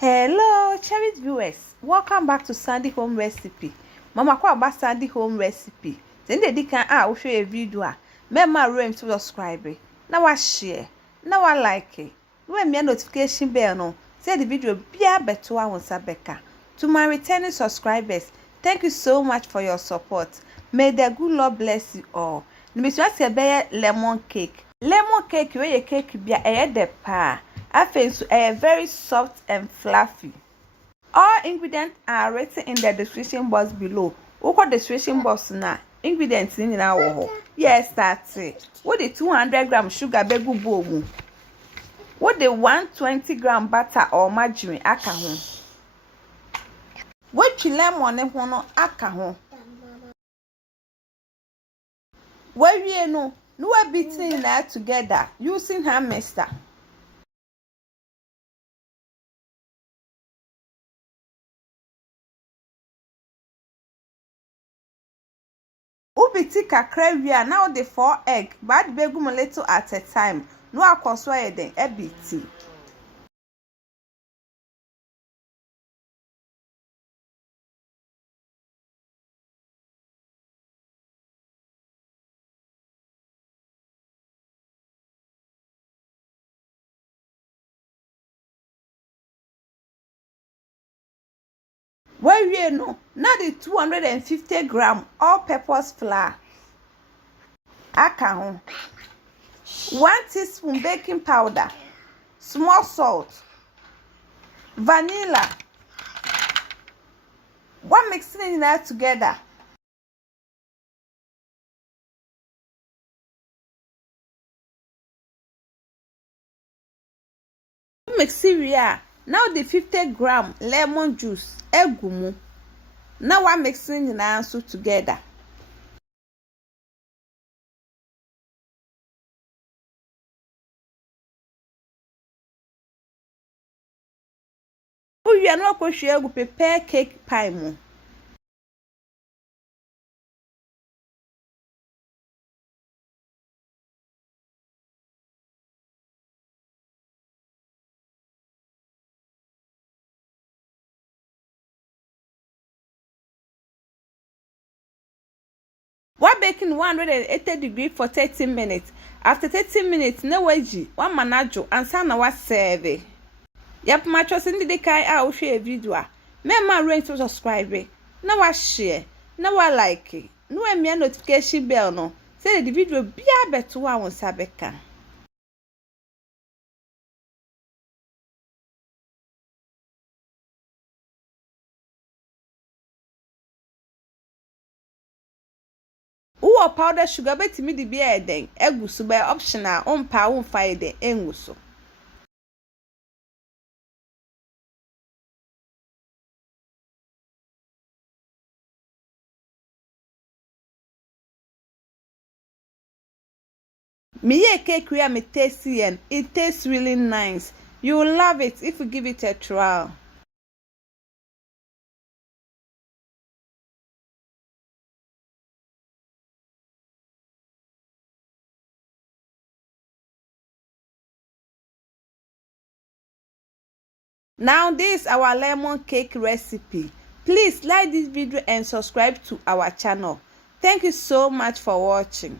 Hello, cherished viewers. Welcome back to Sandy Home Recipe. Mama kwa ba Sandy Home Recipe. Sende di kan wo hwe video a. Mema rem to subscribe. Na wa share. Na wa like. We me notification bell no. Say the video bia beto a wonsa beka. To my returning subscribers, thank you so much for your support. May the good Lord bless you all. Nimiswa se be lemon cake. Lemon cake we cake bia de pa. Afensu very soft and fluffy. All ingredients are written in the description box below. Woko description box na ingredients ni na wo ho. Yes, that's it. What the 200-gram sugar begu bowl mu. What the 120-gram butter or margarine aka ho. What lemon ho no aka ho. Where we no we beating that together using hand mixer. Ubiti kakra wia now the 4 egg but begum a little at a time. No akoswa den ebiti. Where we no now the 250-gram all-purpose flour. Aka ho 1 teaspoon baking powder, small salt, vanilla. One mixing that together. Mix it. Now the 50-gram lemon juice egumu. Now one mixing na so together. We are not going to prepare cake pie mo. What baking 180 degrees for 30 minutes. After 30 minutes, no waji, one manajo, and sana was serve. Yep, my trust in the kai I will share video. Mema ring to subscribe. Now I share. Now I like it. No me notification bell no. Say the video be a better one sabeka. Uwa powder sugar beti mi di biya den egusu by optional umpa umfa den engusu. Me cake we me tasty and it tastes really nice. You will love it if you give it a trial. Now this is our lemon cake recipe. Please like this video and subscribe to our channel. Thank you so much for watching.